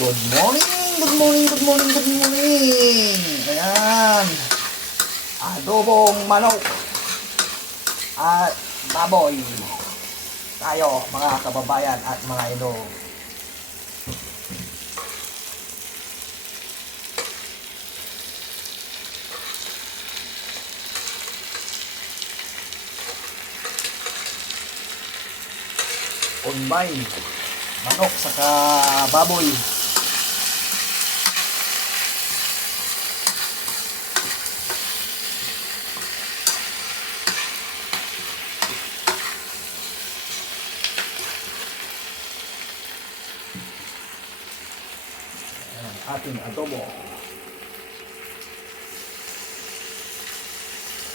Good morning, good morning, good morning, good morning. Ayan. Adobong manok at baboy. Tayo mga kababayan at mga idol. Combine manok saka baboy. Ating adobo.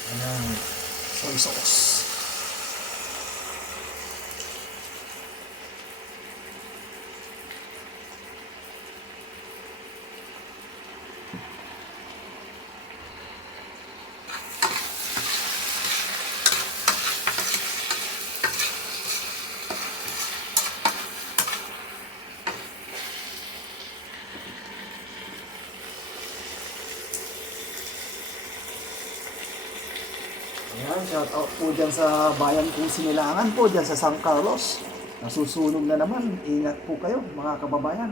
Ayan, soy sauce. Ayan, shout out po dyan sa bayan kong Sinilangan po, dyan sa San Carlos. Nasusunog na naman. Ingat po kayo mga kababayan.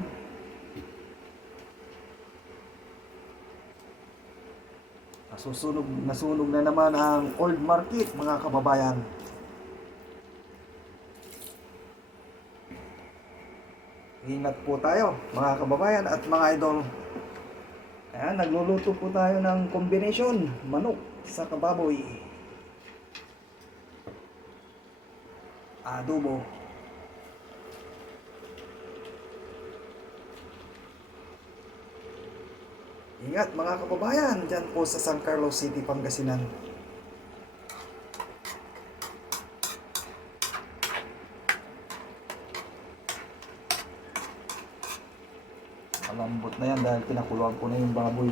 Nasunog na naman ang Old Market mga kababayan. Ingat po tayo mga kababayan at mga idol. Ayan, nagluluto po tayo ng combination manok sa kababoy. Adobo. Ingat mga kababayan, dyan po sa San Carlos City, Pangasinan. Malambot na yan dahil pinakuluan ko na yung baboy.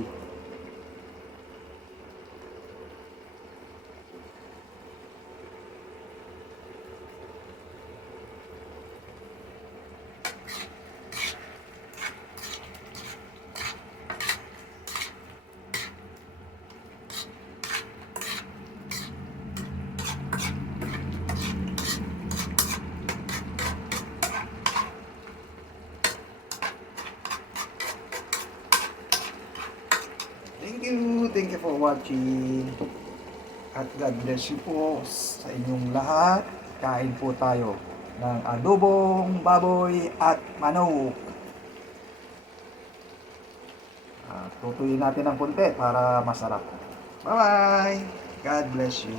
Thank you for watching. At God bless you po sa inyong lahat. Kain po tayo ng adobong baboy at manok. Tutuyin natin ng konti para masarap. Bye-bye! God bless you.